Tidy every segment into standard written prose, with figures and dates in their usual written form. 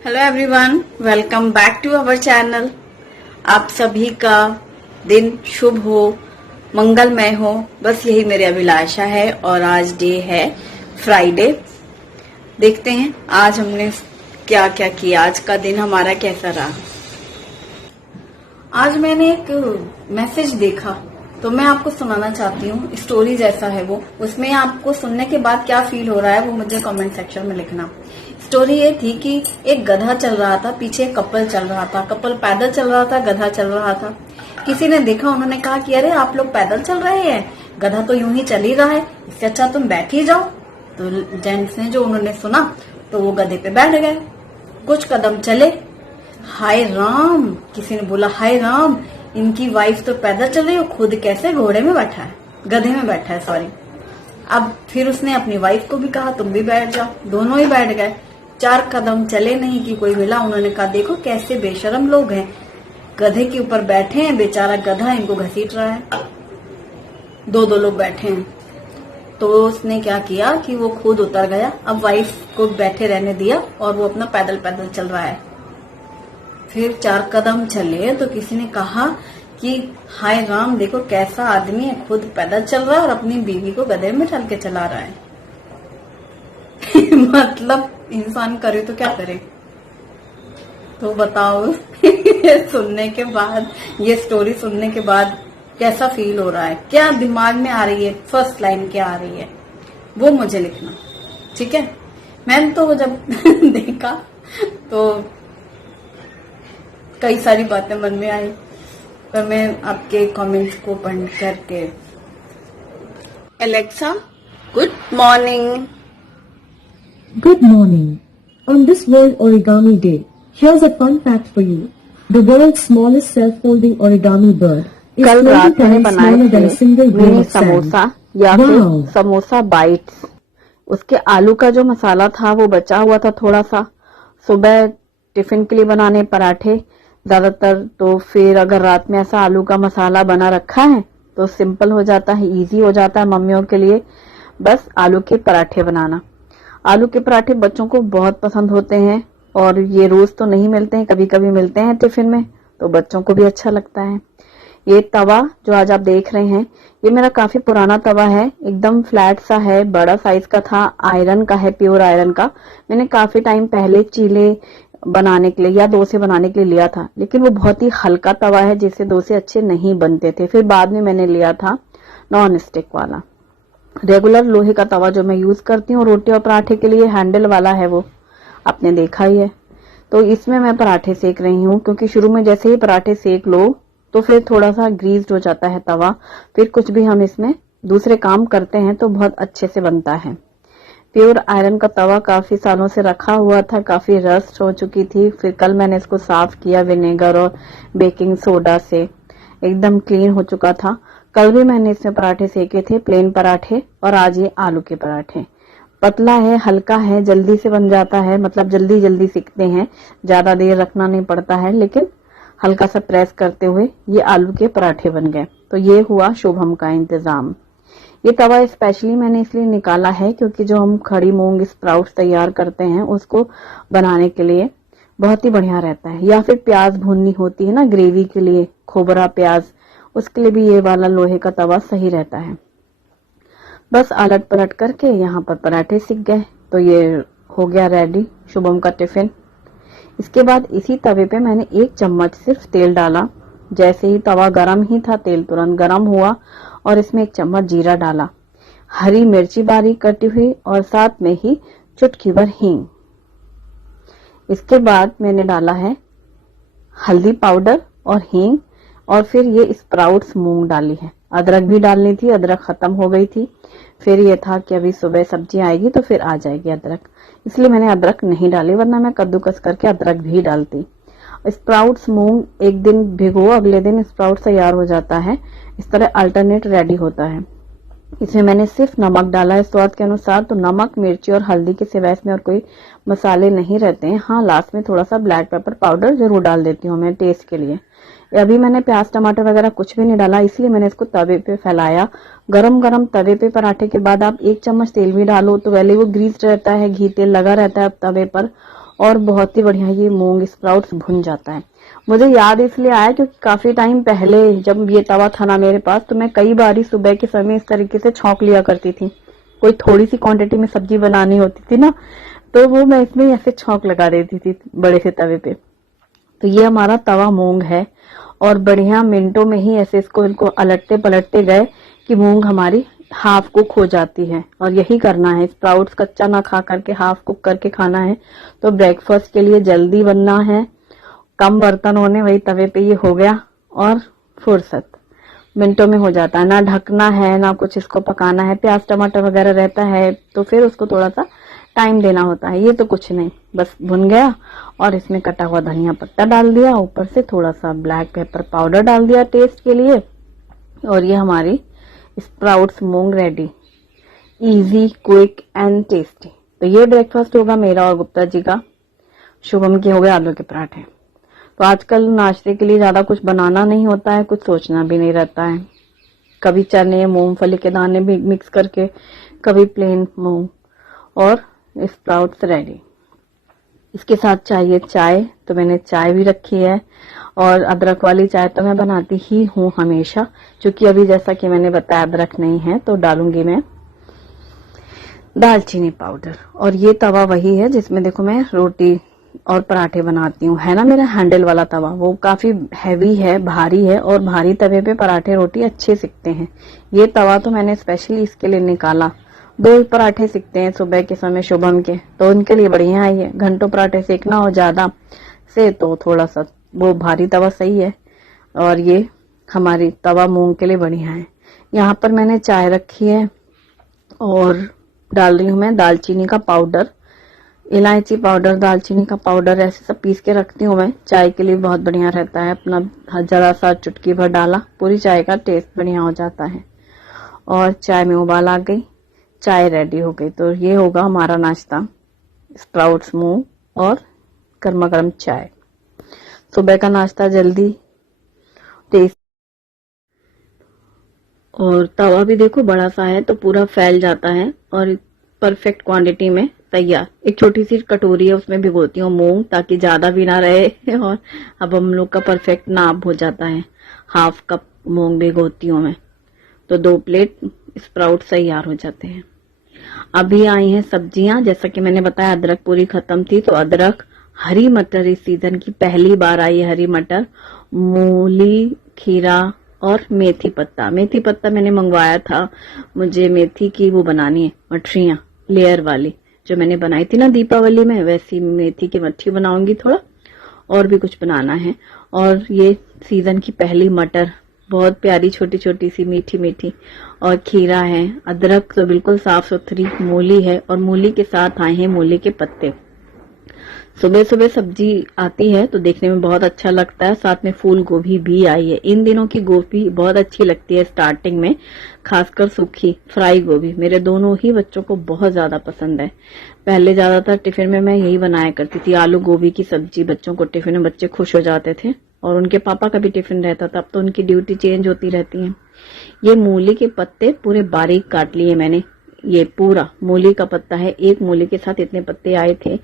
Hello everyone, welcome back to our channel. आप सभी का दिन शुभ हो, मंगलमय हो, बस यही मेरी अभिलाषा है। और आज डे है फ्राइडे। देखते हैं आज हमने क्या क्या किया, आज का दिन हमारा कैसा रहा। आज मैंने एक मैसेज देखा तो मैं आपको सुनाना चाहती हूँ। स्टोरी जैसा है वो, उसमें आपको सुनने के बाद क्या फील हो रहा है वो मुझे कमेंट सेक्शन में लिखना। स्टोरी ये थी कि एक गधा चल रहा था, पीछे एक कपल चल रहा था। कपल पैदल चल रहा था, गधा चल रहा था। किसी ने देखा, उन्होंने कहा कि अरे आप लोग पैदल चल रहे हैं, गधा तो यूं ही चल ही रहा है, इससे अच्छा तुम बैठ ही जाओ। तो जेंट्स ने जो उन्होंने सुना तो वो गधे पे बैठ गए। कुछ कदम चले, हाय राम, किसी ने बोला हाय राम, इनकी वाइफ तो पैदल चल रही है, खुद कैसे घोड़े में बैठा है, गधे में बैठा है, सॉरी। अब फिर उसने अपनी वाइफ को भी कहा तुम भी बैठ जाओ, दोनों ही बैठ गए। 4 कदम चले नहीं कि कोई मिला। उन्होंने कहा देखो कैसे बेशरम लोग हैं, गधे के ऊपर बैठे हैं, बेचारा गधा इनको घसीट रहा है। 2 लोग बैठे हैं। तो उसने क्या किया कि वो खुद उतर गया। अब वाइफ को बैठे रहने दिया और वो अपना पैदल पैदल चल रहा है। फिर 4 कदम चले तो किसी ने कहा कि हाय राम, देखो कैसा आदमी है, खुद पैदल चल रहा है और अपनी बीवी को गधे में ढल के चला रहा है। मतलब इंसान करे तो क्या करे। तो बताओ ये सुनने के बाद, ये स्टोरी सुनने के बाद कैसा फील हो रहा है, क्या दिमाग में आ रही है, फर्स्ट लाइन क्या आ रही है वो मुझे लिखना, ठीक है। मैंने तो जब देखा तो कई सारी बातें मन में आई, पर मैं आपके कमेंट्स को पढ़ करके। Alexa, good morning. Good morning. On this World Origami Day, here's a fun fact for you. The world's smallest self-folding origami bird is कल 20 रात मैंने times बनाए smaller than a थे single grain mini of sand. Samosa या Wow. फिर samosa bytes. उसके आलू का जो मसाला था वो बचा हुआ था थोड़ा सा, सुबह टिफिन के लिए बनाने पराठे ज्यादातर। तो फिर अगर रात में ऐसा आलू का मसाला बना रखा है तो सिंपल हो जाता है, इजी हो जाता है मम्मियों के लिए, बस आलू के पराठे बनाना। आलू के पराठे बच्चों को बहुत पसंद होते हैं और ये रोज तो नहीं मिलते हैं, कभी कभी मिलते हैं टिफिन में, तो बच्चों को भी अच्छा लगता है। ये तवा जो आज आप देख रहे हैं, ये मेरा काफी पुराना तवा है, एकदम फ्लैट सा है, बड़ा साइज का था, आयरन का है, प्योर आयरन का। मैंने काफी टाइम पहले चीले बनाने के लिए या डोसे बनाने के लिए लिया था, लेकिन वो बहुत ही हल्का तवा है जिससे डोसे अच्छे नहीं बनते थे। फिर बाद में मैंने लिया था नॉन स्टिक वाला। रेगुलर लोहे का तवा जो मैं यूज करती हूँ रोटी और पराठे के लिए, हैंडल वाला है वो, आपने देखा ही है। तो इसमें मैं पराठे सेक रही हूँ, क्योंकि शुरू में जैसे ही पराठे सेक लो तो फिर थोड़ा सा ग्रीस्ड हो जाता है तवा, फिर कुछ भी हम इसमें दूसरे काम करते हैं तो बहुत अच्छे से बनता है। प्योर आयरन का तवा काफी सालों से रखा हुआ था, काफी रस्ट हो चुकी थी। फिर कल मैंने इसको साफ किया विनेगर और बेकिंग सोडा से, एकदम क्लीन हो चुका था। कल भी मैंने इसमें पराठे सेके थे, प्लेन पराठे, और आज ये आलू के पराठे। पतला है, हल्का है, जल्दी से बन जाता है, मतलब जल्दी जल्दी सीखते हैं, ज्यादा देर रखना नहीं पड़ता है, लेकिन हल्का सा प्रेस करते हुए ये आलू के पराठे बन गए। तो ये हुआ शुभम का इंतजाम। ये तवा स्पेशली मैंने इसलिए निकाला है क्योंकि जो हम खड़ी मूंग स्प्राउट्स तैयार करते हैं उसको बनाने के लिए बहुत ही बढ़िया रहता है, या फिर प्याज भूननी होती है ना ग्रेवी के लिए, खोबरा प्याज, उसके लिए भी ये वाला लोहे का तवा सही रहता है। बस अलट पलट करके यहाँ पर पराठे सीख गए, तो ये हो गया रेडी शुभम का टिफिन। इसके बाद इसी तवे पे मैंने 1 चम्मच सिर्फ तेल डाला। जैसे ही तवा गरम ही था, तेल तुरंत गरम हुआ और इसमें 1 चम्मच जीरा डाला, हरी मिर्ची बारीक कटी हुई और साथ में ही चुटकी भर हींग। इसके बाद मैंने डाला है हल्दी पाउडर और हींग, और फिर ये स्प्राउट्स मूंग डाली है। अदरक भी डालनी थी, अदरक खत्म हो गई थी। फिर ये था कि अभी सुबह सब्जी आएगी तो फिर आ जाएगी अदरक, इसलिए मैंने अदरक नहीं डाली, वरना मैं कद्दूकस करके अदरक भी डालती। स्प्राउट्स मूंग एक दिन भिगो, अगले दिन स्प्राउट्स तैयार हो जाता है। इस तरह अल्टरनेट रेडी होता है। इसमें मैंने सिर्फ नमक डाला है स्वाद के अनुसार, तो नमक, मिर्ची और हल्दी के सिवा इसमें और कोई मसाले नहीं रहते हैं। हाँ, लास्ट में थोड़ा सा ब्लैक पेपर पाउडर जरूर डाल देती हूँ मैं टेस्ट के लिए। अभी मैंने प्याज टमाटर वगैरह कुछ भी नहीं डाला, इसलिए मैंने इसको तवे पे फैलाया। गरम गरम तवे पे पराठे के बाद आप 1 चम्मच तेल भी डालो तो पहले वो ग्रीस रहता है, घी तेल लगा रहता है तवे पर, और बहुत ही बढ़िया ये मूंग स्प्राउट्स भुन जाता है। मुझे याद इसलिए आया क्योंकि काफी टाइम पहले जब ये तवा था ना मेरे पास, तो मैं कई बार सुबह के समय इस तरीके से छौंक लिया करती थी। कोई थोड़ी सी क्वांटिटी में सब्जी बनानी होती थी ना, तो वो मैं इसमें ऐसे छौंक लगा देती थी बड़े से तवे पे। तो ये हमारा तवा मूंग है, और बढ़िया मिनटों में ही ऐसे इनको अलटते पलटते गए कि मूंग हमारी हाफ कुक हो जाती है। और यही करना है, स्प्राउट्स कच्चा ना खा करके हाफ कुक करके खाना है। तो ब्रेकफास्ट के लिए जल्दी बनना है, कम बर्तन होने, वही तवे पे ये हो गया और फुर्सत, मिनटों में हो जाता है। ना ढकना है ना कुछ इसको पकाना है। प्याज टमाटर वगैरह रहता है तो फिर उसको थोड़ा सा टाइम देना होता है, ये तो कुछ नहीं, बस भुन गया और इसमें कटा हुआ धनिया पत्ता डाल दिया, ऊपर से थोड़ा सा ब्लैक पेपर पाउडर डाल दिया टेस्ट के लिए, और ये हमारी sprouts moong ready, easy quick and tasty. तो ये ब्रेकफास्ट होगा मेरा और गुप्ता जी का। शुभम के हो गए आलू के पराठे। तो आजकल नाश्ते के लिए ज्यादा कुछ बनाना नहीं होता है, कुछ सोचना भी नहीं रहता है। कभी चने मूंगफली के दाने भी मिक्स करके, कभी प्लेन मूंग, और स्प्राउट्स रेडी। इसके साथ चाहिए चाय, तो मैंने चाय भी रखी है, और अदरक वाली चाय तो मैं बनाती ही हूँ हमेशा, क्योंकि अभी जैसा कि मैंने बताया अदरक नहीं है तो डालूंगी मैं दालचीनी पाउडर। और ये तवा वही है जिसमें देखो मैं रोटी और पराठे बनाती हूँ, है ना मेरा हैंडल वाला तवा, वो काफी हैवी है, भारी है, और भारी तवे पे पराठे रोटी अच्छे सिकते हैं। ये तवा तो मैंने स्पेशली इसके लिए निकाला। 2 पराठे सिकते हैं सुबह के समय शुभम के, तो उनके लिए बढ़िया है ये। घंटों पराठे सेकना हो ज्यादा से तो थोड़ा सा वो भारी तवा सही है, और ये हमारी तवा मूंग के लिए बढ़िया है। यहाँ पर मैंने चाय रखी है और डाल रही हूँ मैं दालचीनी का पाउडर, इलायची पाउडर, दालचीनी का पाउडर, ऐसे सब पीस के रखती हूँ मैं। चाय के लिए बहुत बढ़िया रहता है, अपना जरा सा चुटकी भर डाला, पूरी चाय का टेस्ट बढ़िया हो जाता है। और चाय में उबाल आ गई, चाय रेडी हो गई। तो ये होगा हमारा नाश्ता, स्प्राउट्स मूंग और गर्मा गर्म चाय। सुबह का नाश्ता जल्दी टेस्ट, और तवा भी देखो बड़ा सा है तो पूरा फैल जाता है, और परफेक्ट क्वांटिटी में तैयार। एक छोटी सी कटोरी है उसमें भिगोती हूँ मूंग, ताकि ज्यादा भी ना रहे, और अब हम लोग का परफेक्ट नाप हो जाता है। हाफ कप मूंग भिगोती हूँ मैं, तो 2 प्लेट स्प्राउट तैयार हो जाते हैं। अभी आई हैं सब्जियां, जैसा कि मैंने बताया अदरक पूरी खत्म थी, तो अदरक, हरी मटर इस सीजन की पहली बार आई है हरी मटर, मूली, खीरा और मेथी पत्ता। मेथी पत्ता मैंने मंगवाया था, मुझे मेथी की वो बनानी है मठरियां, लेयर वाली, जो मैंने बनाई थी ना दीपावली में, वैसी मेथी की मट्ठी बनाऊंगी थोड़ा, और भी कुछ बनाना है। और ये सीजन की पहली मटर, बहुत प्यारी छोटी छोटी सी मीठी मीठी, और खीरा है, अदरक तो बिल्कुल साफ सुथरी, मूली है, और मूली के साथ आए हैं मूली के पत्ते। सुबह सुबह सब्जी आती है तो देखने में बहुत अच्छा लगता है। साथ में फूल गोभी भी आई है। इन दिनों की गोभी बहुत अच्छी लगती है स्टार्टिंग में, खासकर सूखी फ्राई गोभी मेरे दोनों ही बच्चों को बहुत ज्यादा पसंद है। पहले ज्यादातर टिफिन में मैं यही बनाया करती थी, आलू गोभी की सब्जी बच्चों को टिफिन में, बच्चे खुश हो जाते थे, और उनके पापा का भी टिफिन रहता था। अब तो उनकी ड्यूटी चेंज होती रहती है। ये मूली के पत्ते पूरे बारीक काट लिए मैंने, ये पूरा मूली का पत्ता है, एक मूली के साथ इतने पत्ते आए थे।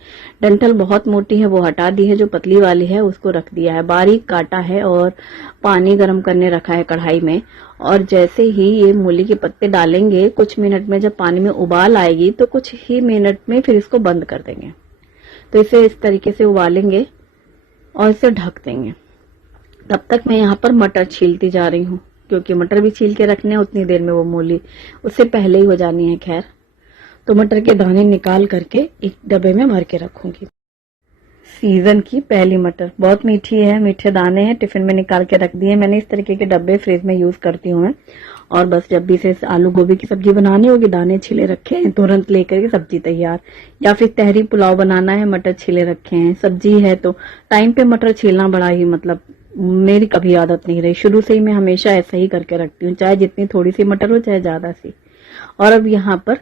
डंठल बहुत मोटी है वो हटा दी है, जो पतली वाली है उसको रख दिया है, बारीक काटा है, और पानी गर्म करने रखा है कढ़ाई में। और जैसे ही ये मूली के पत्ते डालेंगे, कुछ मिनट में जब पानी में उबाल आएगी तो कुछ ही मिनट में फिर इसको बंद कर देंगे। तो इसे इस तरीके से उबालेंगे और इसे ढक देंगे। तब तक मैं यहाँ पर मटर छीलती जा रही हूँ, क्योंकि मटर भी छील के रखने हैं, उतनी देर में वो मूली उससे पहले ही हो जानी है। खैर, तो मटर के दाने निकाल करके एक डब्बे में भर के रखूंगी। सीजन की पहली मटर बहुत मीठी है, मीठे दाने हैं, टिफिन में निकाल के रख दिए मैंने। इस तरीके के डब्बे फ्रिज में यूज करती हूँ मैं। और बस जब भी से आलू गोभी की सब्जी बनानी होगी, दाने छिले रखे हैं, तुरंत लेकर के सब्जी तैयार। या फिर तहरी पुलाव बनाना है, मटर छिले रखे हैं, सब्जी है, तो टाइम पे मटर छीलना बड़ा ही, मतलब मेरी कभी आदत नहीं रही, शुरू से ही मैं हमेशा ऐसा ही करके रखती हूँ, चाहे जितनी थोड़ी सी मटर हो चाहे ज्यादा सी। और अब यहाँ पर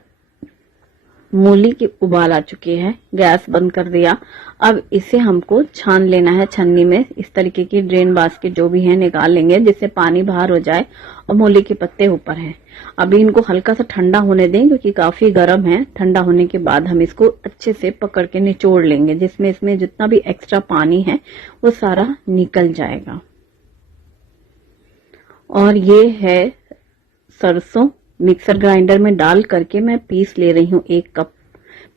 मूली की उबाल आ चुकी है, गैस बंद कर दिया। अब इसे हमको छान लेना है छन्नी में, इस तरीके की ड्रेन बास्केट जो भी है निकाल लेंगे जिससे पानी बाहर हो जाए और मूली के पत्ते ऊपर हैं। अभी इनको हल्का सा ठंडा होने दें क्योंकि काफी गर्म है। ठंडा होने के बाद हम इसको अच्छे से पकड़ के निचोड़ लेंगे, जिसमें इसमें जितना भी एक्स्ट्रा पानी है वो सारा निकल जाएगा। और ये है सरसों, मिक्सर ग्राइंडर में डाल करके मैं पीस ले रही हूँ। 1 कप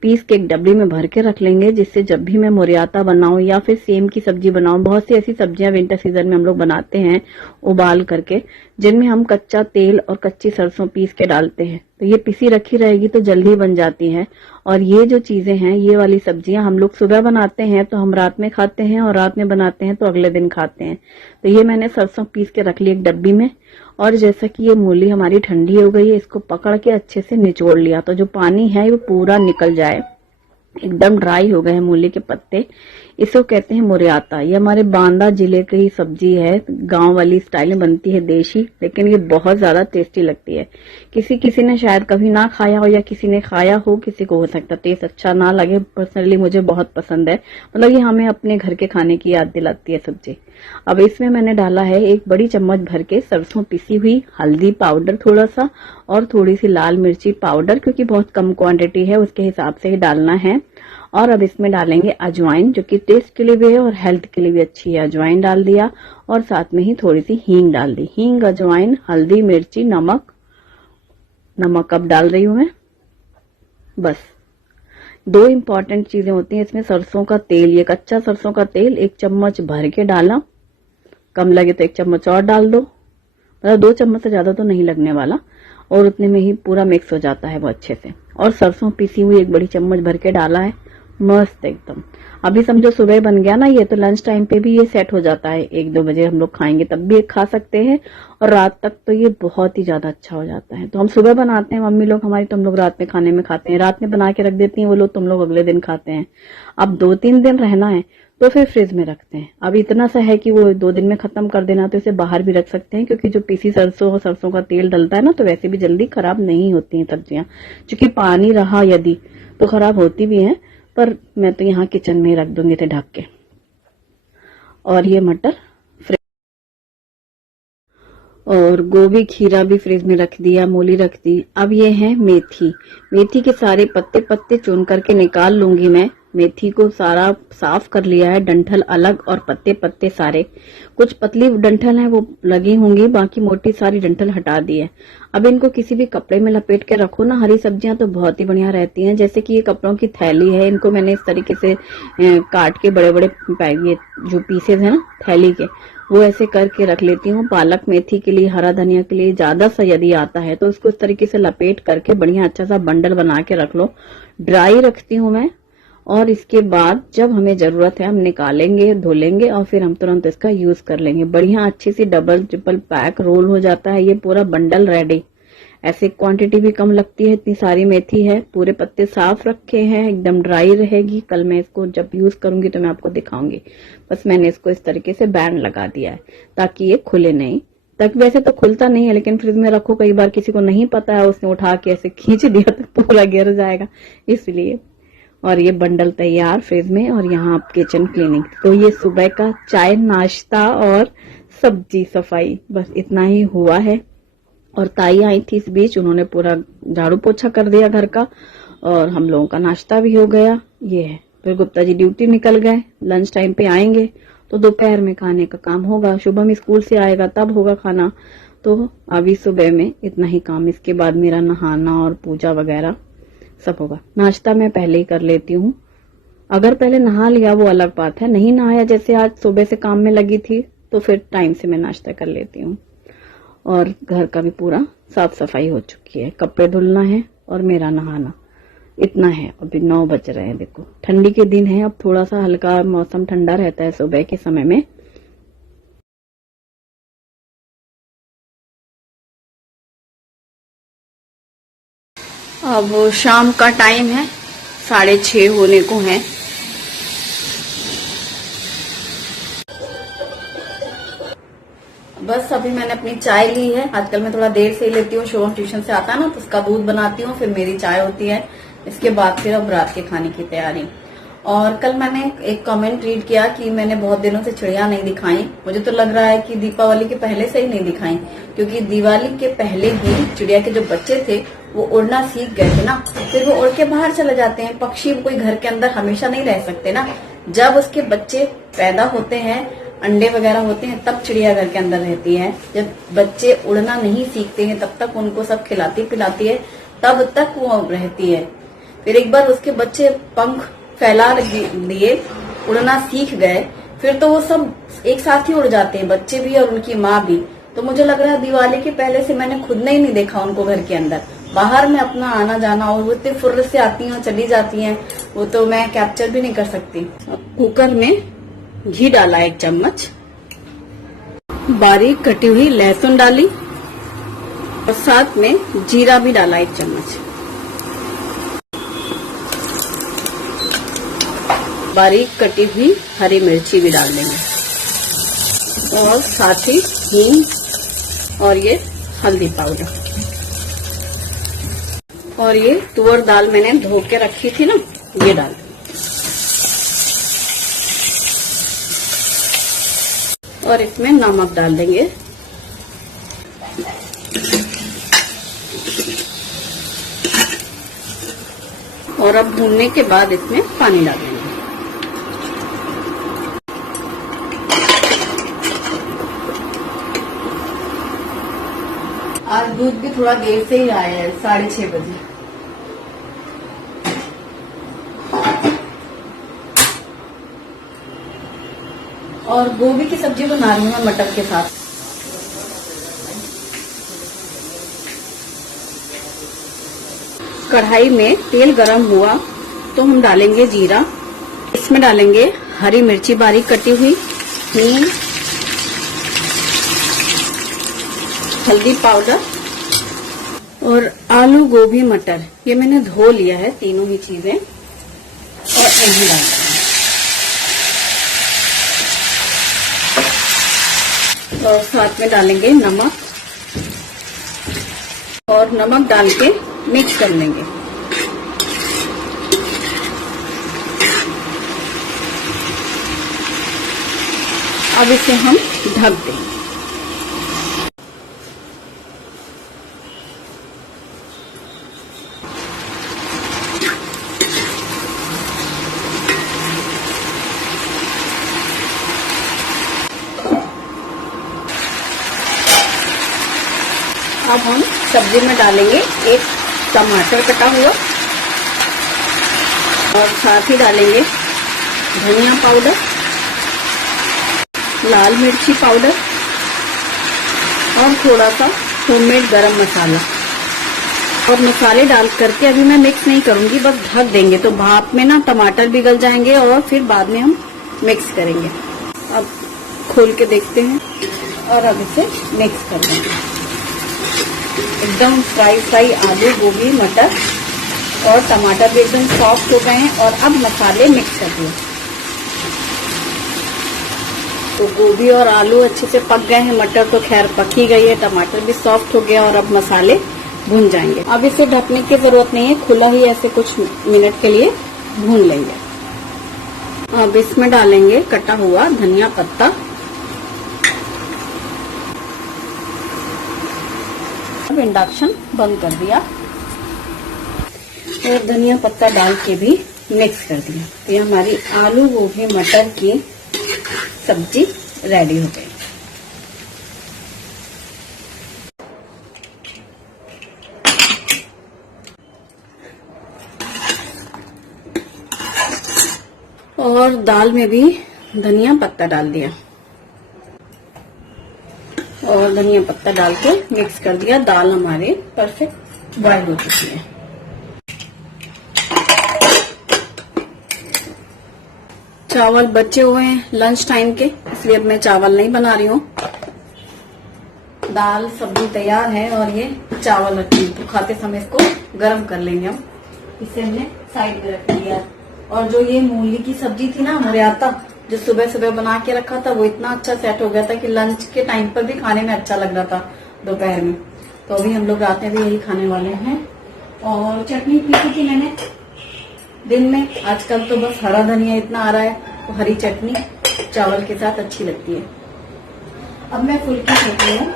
पीस के एक डब्बी में भर के रख लेंगे, जिससे जब भी मैं मुरियाता बनाऊं या फिर सेम की सब्जी बनाऊं, बहुत सी ऐसी सब्जियां विंटर सीजन में हम लोग बनाते हैं उबाल करके, जिनमें हम कच्चा तेल और कच्ची सरसों पीस के डालते हैं। तो ये पिसी रखी रहेगी तो जल्दी बन जाती है। और ये जो चीजें हैं, ये वाली सब्जियां हम लोग सुबह बनाते हैं तो हम रात में खाते हैं, और रात में बनाते हैं तो अगले दिन खाते हैं। तो ये मैंने सरसों पीस के रख ली एक डब्बी में। और जैसा कि ये मूली हमारी ठंडी हो गई है, इसको पकड़ के अच्छे से निचोड़ लिया तो जो पानी है वो पूरा निकल जाए। एकदम ड्राई हो गए हैं मूली के पत्ते। इसको कहते हैं मुरियाता। ये हमारे बांदा जिले की सब्जी है, गांव वाली स्टाइल में बनती है, देशी, लेकिन ये बहुत ज्यादा टेस्टी लगती है। किसी ने शायद कभी ना खाया हो या किसी ने खाया हो, किसी को हो सकता है टेस्ट अच्छा ना लगे। पर्सनली मुझे बहुत पसंद है, मतलब ये हमें अपने घर के खाने की याद दिलाती है सब्जी। अब इसमें मैंने डाला है 1 बड़ी चम्मच भर के सरसों पिसी हुई, हल्दी पाउडर थोड़ा सा, और थोड़ी सी लाल मिर्ची पाउडर, क्योंकि बहुत कम क्वांटिटी है उसके हिसाब से ही डालना है। और अब इसमें डालेंगे अजवाइन, जो कि टेस्ट के लिए भी है और हेल्थ के लिए भी अच्छी है। अजवाइन डाल दिया और साथ में ही थोड़ी सी हींग डाल दी। हींग, अजवाइन, हल्दी, मिर्ची, नमक अब डाल रही हूं मैं। बस 2 इंपॉर्टेंट चीजें होती हैं इसमें। सरसों का तेल, ये कच्चा सरसों का तेल 1 चम्मच भर के डाला, कम लगे तो 1 चम्मच और डाल दो, मतलब 2 चम्मच से ज्यादा तो नहीं लगने वाला, और उतने में ही पूरा मिक्स हो जाता है वो अच्छे से। और सरसों पीसी हुई 1 बड़ी चम्मच भर के डाला है, मस्त एकदम। अभी समझो सुबह बन गया ना ये, तो लंच टाइम पे भी ये सेट हो जाता है। 1-2 बजे हम लोग खाएंगे तब भी एक खा सकते हैं, और रात तक तो ये बहुत ही ज्यादा अच्छा हो जाता है। तो हम सुबह बनाते हैं मम्मी लोग हमारी, तो हम लोग रात में खाने में खाते हैं। रात में बना के रख देती हैं वो लोग, तुम लोग अगले दिन खाते हैं। अब 2-3 दिन रहना है तो फिर फ्रिज में रखते हैं। अब इतना सा है कि वो 2 दिन में खत्म कर देना, तो इसे बाहर भी रख सकते हैं, क्योंकि जो पीसी सरसों और सरसों का तेल डलता है ना, तो वैसे भी जल्दी खराब नहीं होती हैं सब्जियां। क्योंकि पानी रहा यदि तो खराब होती भी हैं, पर मैं तो यहाँ किचन में ही रख दूंगी थे ढक के। और ये मटर और गोभी खीरा भी फ्रिज में रख दिया, मूली रख दी। अब ये है मेथी। मेथी के सारे पत्ते पत्ते चुन करके निकाल लूंगी मैं। मेथी को सारा साफ कर लिया है, डंठल अलग और पत्ते पत्ते सारे। कुछ पतली डंठल है वो लगी होंगी, बाकी मोटी सारी डंठल हटा दी है। अब इनको किसी भी कपड़े में लपेट के रखो ना, हरी सब्जियां तो बहुत ही बढ़िया रहती हैं। जैसे कि ये कपड़ों की थैली है, इनको मैंने इस तरीके से काट के बड़े बड़े ये जो पीसेज है ना थैली के, वो ऐसे करके रख लेती हूँ। पालक मेथी के लिए, हरा धनिया के लिए ज्यादा सा यदि आता है तो उसको इस तरीके से लपेट करके बढ़िया अच्छा सा बंडल बना के रख लो। ड्राई रखती हूँ मैं, और इसके बाद जब हमें जरूरत है हम निकालेंगे, धो लेंगे और फिर हम तुरंत इसका यूज कर लेंगे। बढ़िया अच्छी सी डबल ट्रिपल पैक रोल हो जाता है ये पूरा बंडल रेडी। ऐसे क्वांटिटी भी कम लगती है, इतनी सारी मेथी है। पूरे पत्ते साफ रखे हैं, एकदम ड्राई रहेगी। कल मैं इसको जब यूज करूंगी तो मैं आपको दिखाऊंगी। बस मैंने इसको इस तरीके से बैंड लगा दिया है ताकि ये खुले नहीं। तक वैसे तो खुलता नहीं है, लेकिन फ्रिज में रखो, कई बार किसी को नहीं पता है, उसने उठा के ऐसे खींच दिया तो पूरा गिर जाएगा, इसलिए। और ये बंडल तैयार फ्रिज में, और यहाँ आप किचन क्लीनिंग। तो ये सुबह का चाय नाश्ता और सब्जी सफाई, बस इतना ही हुआ है। और ताई आई थी इस बीच, उन्होंने पूरा झाड़ू पोछा कर दिया घर का, और हम लोगों का नाश्ता भी हो गया। ये है, फिर गुप्ता जी ड्यूटी निकल गए, लंच टाइम पे आएंगे तो दोपहर में खाने का काम होगा। शुभम स्कूल से आएगा तब होगा खाना। तो अभी सुबह में इतना ही काम, इसके बाद मेरा नहाना और पूजा वगैरह सब होगा। नाश्ता मैं पहले ही कर लेती हूँ, अगर पहले नहा लिया वो अलग बात है, नहीं नहाया जैसे आज सुबह से काम में लगी थी तो फिर टाइम से मैं नाश्ता कर लेती हूँ। और घर का भी पूरा साफ सफाई हो चुकी है, कपड़े धुलना है और मेरा नहाना, इतना है। अभी 9 बज रहे हैं, देखो ठंडी के दिन है, अब थोड़ा सा हल्का मौसम ठंडा रहता है सुबह के समय में। अब शाम का टाइम है, 6:30 होने को है। बस अभी मैंने अपनी चाय ली है। आजकल मैं थोड़ा देर से ही लेती हूँ, शुभम ट्यूशन से आता है ना तो उसका दूध बनाती हूँ, फिर मेरी चाय होती है। इसके बाद फिर अब रात के खाने की तैयारी। और कल मैंने एक कमेंट रीड किया कि मैंने बहुत दिनों से चिड़िया नहीं दिखाई। मुझे तो लग रहा है कि दीपावली के पहले से ही नहीं दिखाई, क्योंकि दिवाली के पहले ही चिड़िया के जो बच्चे थे वो उड़ना सीख गए थे ना, फिर वो उड़ के बाहर चले जाते हैं। पक्षी कोई घर के अंदर हमेशा नहीं रह सकते ना, जब उसके बच्चे पैदा होते हैं, अंडे वगैरह होते हैं, तब चिड़िया घर के अंदर रहती है। जब बच्चे उड़ना नहीं सीखते हैं तब तक उनको सब खिलाती पिलाती है, तब तक वो रहती है। फिर एक बार उसके बच्चे पंख फैला दिए, उड़ना सीख गए, फिर तो वो सब एक साथ ही उड़ जाते हैं, बच्चे भी और उनकी माँ भी। तो मुझे लग रहा है दिवाली के पहले से मैंने खुद ने ही नहीं देखा उनको घर के अंदर। बाहर में अपना आना जाना, और वो इतने फुर्र से आती हैं और चली जाती हैं, वो तो मैं कैप्चर भी नहीं कर सकती। कुकर में घी डाला 1 चम्मच, बारीक कटी हुई लहसुन डाली और साथ में जीरा भी डाला 1 चम्मच। बारीक कटी हुई हरी मिर्ची भी डाल देंगे और साथ ही हींग और ये हल्दी पाउडर। और ये तुअर दाल मैंने धो के रखी थी ना, ये डाल देंगे। और इसमें नमक डाल देंगे। और अब भूनने के बाद इसमें पानी डाल देंगे। आज दूध भी थोड़ा देर से ही आया है, 6:30 बजे। और गोभी की सब्जी बना रही हूँ मैं मटर के साथ। कढ़ाई में तेल गरम हुआ तो हम डालेंगे जीरा, इसमें डालेंगे हरी मिर्ची बारीक कटी हुई, हींग, हल्दी पाउडर और आलू गोभी मटर, ये मैंने धो लिया है तीनों ही चीजें, और इन्हें डाल देंगे। और साथ में डालेंगे नमक, और नमक डाल के मिक्स कर लेंगे। अब इसे हम ढक देंगे। अब हम सब्जी में डालेंगे 1 टमाटर कटा हुआ, और साथ ही डालेंगे धनिया पाउडर, लाल मिर्ची पाउडर और थोड़ा सा होममेड गरम मसाला। और मसाले डाल करके अभी मैं मिक्स नहीं करूंगी, बस ढक देंगे, तो भाप में ना टमाटर भी गल जाएंगे और फिर बाद में हम मिक्स करेंगे। अब खोल के देखते हैं और अब इसे मिक्स कर देंगे। एकदम फ्राई आलू गोभी मटर और टमाटर भी एकदम सॉफ्ट हो गए हैं। और अब मसाले मिक्स कर दिए, तो गोभी और आलू अच्छे से पक गए हैं, मटर तो खैर पक ही गई है, टमाटर भी सॉफ्ट हो गया, और अब मसाले भून जाएंगे। अब इसे ढकने की जरूरत नहीं है, खुला ही ऐसे कुछ मिनट के लिए भून लेंगे। अब इसमें डालेंगे कटा हुआ धनिया पत्ता, अब इंडक्शन बंद कर दिया और धनिया पत्ता डाल के भी मिक्स कर दिया। तो ये हमारी आलू गोभी मटर की सब्जी रेडी हो गई। और दाल में भी धनिया पत्ता डाल दिया और धनिया पत्ता डाल के मिक्स कर दिया। दाल हमारे परफेक्ट बॉयल हो चुकी है। चावल बचे हुए हैं लंच टाइम के, इसलिए अब मैं चावल नहीं बना रही हूँ। दाल सब्जी तैयार है और ये चावल रखी है, तो खाते समय इसको गर्म कर लेंगे हम। इसे हमने साइड में रख लिया। और जो ये मूली की सब्जी थी ना मुरैता, जो सुबह सुबह बना के रखा था, वो इतना अच्छा सेट हो गया था कि लंच के टाइम पर भी खाने में अच्छा लग रहा था दोपहर में। तो अभी हम लोग रात में भी यही खाने वाले हैं। और चटनी पीसी थी मैंने दिन में। आजकल तो बस हरा धनिया इतना आ रहा है, तो हरी चटनी चावल के साथ अच्छी लगती है। अब मैं फुल्के सेक रही हूँ,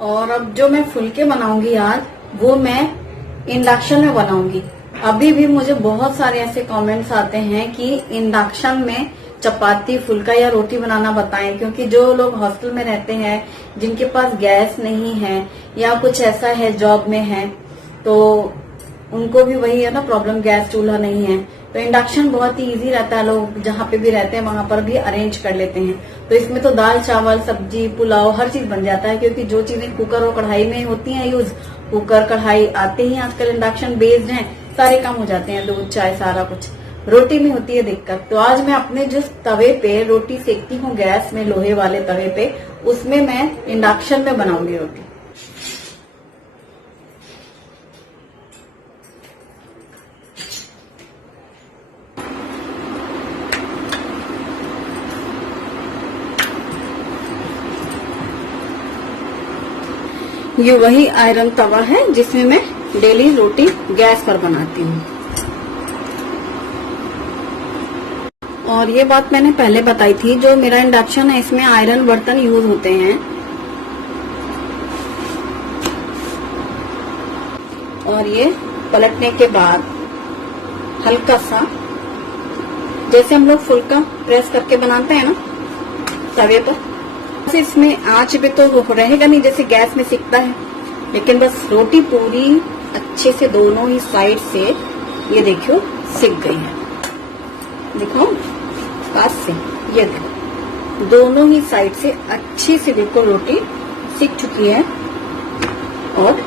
और अब जो मैं फुल्के बनाऊंगी आज, वो मैं इंडक्शन में बनाऊंगी। अभी भी मुझे बहुत सारे ऐसे कमेंट्स आते हैं कि इंडक्शन में चपाती, फुल्का या रोटी बनाना बताएं, क्योंकि जो लोग हॉस्टल में रहते हैं, जिनके पास गैस नहीं है या कुछ ऐसा है, जॉब में है, तो उनको भी वही है ना प्रॉब्लम, गैस चूल्हा नहीं है। तो इंडक्शन बहुत ही इजी रहता है, लोग जहाँ पे भी रहते हैं वहां पर भी अरेंज कर लेते हैं। तो इसमें तो दाल चावल सब्जी पुलाव हर चीज बन जाता है, क्योंकि जो चीजें कुकर और कढ़ाई में होती हैं यूज, कुकर कढ़ाई आते ही आजकल इंडक्शन बेस्ड हैं, सारे काम हो जाते हैं, दूध चाय सारा कुछ। रोटी में होती है दिक्कत। तो आज मैं अपने जिस तवे पे रोटी सेकती हूँ गैस में, लोहे वाले तवे पे, उसमें मैं इंडक्शन में बनाऊंगी रोटी। ये वही आयरन तवा है जिसमें मैं डेली रोटी गैस पर बनाती हूँ। और ये बात मैंने पहले बताई थी, जो मेरा इंडक्शन है इसमें आयरन बर्तन यूज होते हैं। और ये पलटने के बाद हल्का सा, जैसे हम लोग फुल्का प्रेस करके बनाते हैं ना तवे पर, इसमें आंच पे तो रहेगा नहीं जैसे गैस में सिकता है, लेकिन बस रोटी पूरी अच्छे से दोनों ही साइड से, ये देखियो सिक गई है। देखो पास से, ये देखो दोनों ही साइड से अच्छी से देखो रोटी सिक चुकी है। और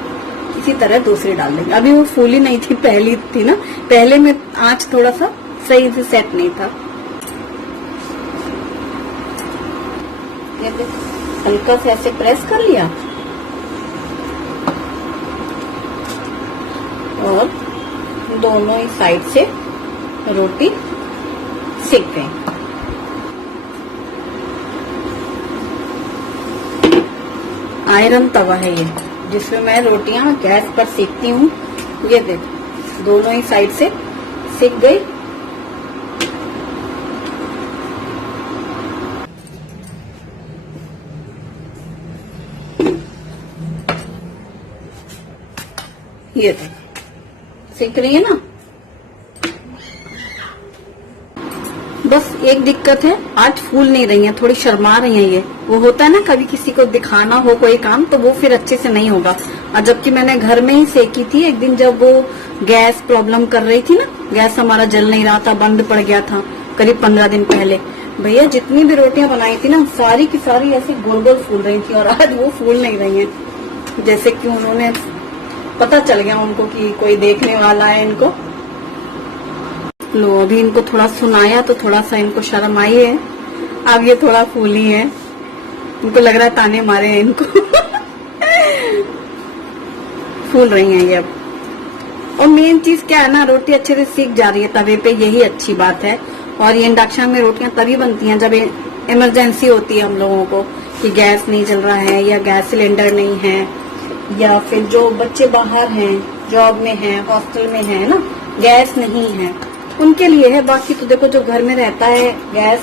इसी तरह दूसरी डाल देंगे। अभी वो फूली नहीं थी, पहली थी ना, पहले में आंच थोड़ा सा सही से सेट नहीं था। हल्का से ऐसे प्रेस कर लिया और दोनों ही साइड से रोटी सेक दें। आयरन तवा है ये, जिसमें मैं रोटियां गैस पर सेकती हूँ। ये देखो दोनों ही साइड से सिक गई। ये सिक रही है ना। बस एक दिक्कत है, आज फूल नहीं रही है, थोड़ी शर्मा रही है। ये वो होता है ना, कभी किसी को दिखाना हो कोई काम तो वो फिर अच्छे से नहीं होगा। और जबकि मैंने घर में ही सेकी थी एक दिन, जब वो गैस प्रॉब्लम कर रही थी ना, गैस हमारा जल नहीं रहा था, बंद पड़ गया था करीब 15 दिन पहले। भैया जितनी भी रोटियां बनाई थी ना, सारी की सारी ऐसी गोल गोल फूल रही थी, और आज वो फूल नहीं रही है। जैसे कि उन्होंने, पता चल गया उनको कि कोई देखने वाला है इनको। लो अभी इनको थोड़ा सुनाया तो थोड़ा सा इनको शर्म आई है। अब ये थोड़ा फूली है, इनको लग रहा है ताने मारे हैं इनको। फूल रही हैं ये अब। और मेन चीज क्या है ना, रोटी अच्छे से सीख जा रही है तवे पे, यही अच्छी बात है। और ये इंडक्शन में रोटियां तभी बनती हैं जब इमरजेंसी होती है हम लोगों को, कि गैस नहीं चल रहा है या गैस सिलेंडर नहीं है, या फिर जो बच्चे बाहर हैं, जॉब में हैं, हॉस्टल में हैं ना, गैस नहीं है, उनके लिए है। बाकी तो देखो जो घर में रहता है गैस,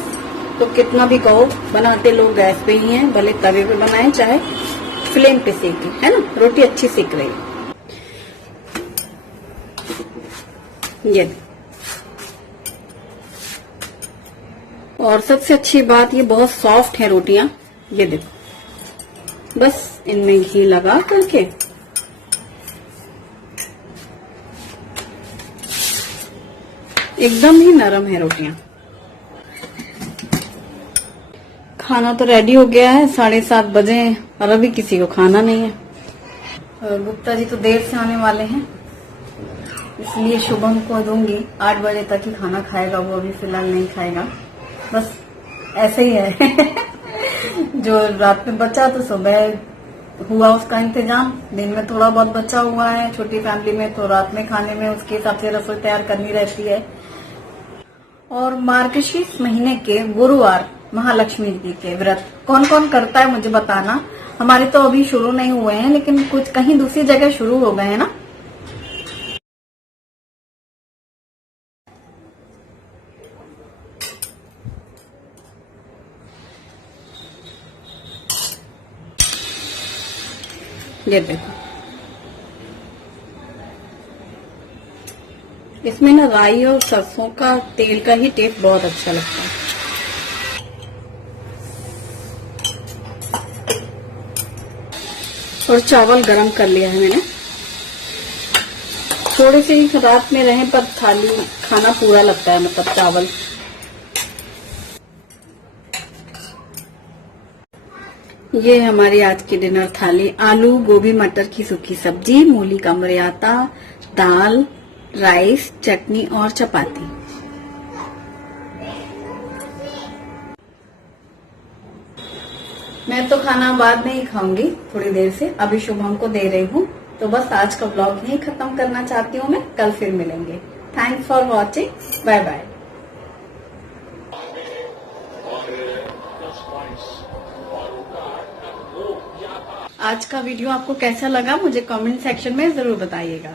तो कितना भी कहो बनाते लोग गैस पे ही हैं, भले तवे पे बनाए चाहे फ्लेम पे सेके, है ना। रोटी अच्छी सेक रही है ये। और सबसे अच्छी बात, ये बहुत सॉफ्ट है रोटियां, ये देखो। बस इनमें घी लगा करके एकदम ही नरम है रोटियां। खाना तो रेडी हो गया है, 7:30 बजे, और अभी किसी को खाना नहीं है। गुप्ता जी तो देर से आने वाले हैं, इसलिए शुभम को दूंगी। 8 बजे तक ही खाना खाएगा वो, अभी फिलहाल नहीं खाएगा। बस ऐसे ही है। जो रात में बचा तो सुबह हुआ उसका इंतजाम, दिन में थोड़ा बहुत बचा हुआ है। छोटी फैमिली में तो रात में खाने में उसके हिसाब से रसोई तैयार करनी रहती है। और मार्गशीर्ष महीने के गुरुवार महालक्ष्मी जी के व्रत कौन कौन करता है मुझे बताना। हमारे तो अभी शुरू नहीं हुए हैं, लेकिन कुछ कहीं दूसरी जगह शुरू हो गए हैं ना। ये देखो, इसमें ना राई और सरसों का तेल का ही टेस्ट बहुत अच्छा लगता है। और चावल गरम कर लिया है मैंने, थोड़े से ही रात में रहे पर थाली खाना पूरा लगता है, मतलब चावल। ये हमारी आज की डिनर थाली, आलू गोभी मटर की सूखी सब्जी, मूली का मुरैयाता, दाल, राइस, चटनी और चपाती। मैं तो खाना बाद में ही खाऊंगी थोड़ी देर से, अभी शुभम को दे रही हूँ। तो बस आज का व्लॉग यहीं खत्म करना चाहती हूँ मैं, कल फिर मिलेंगे। Thanks for watching, bye bye. आज का वीडियो आपको कैसा लगा मुझे कमेंट सेक्शन में जरूर बताइएगा।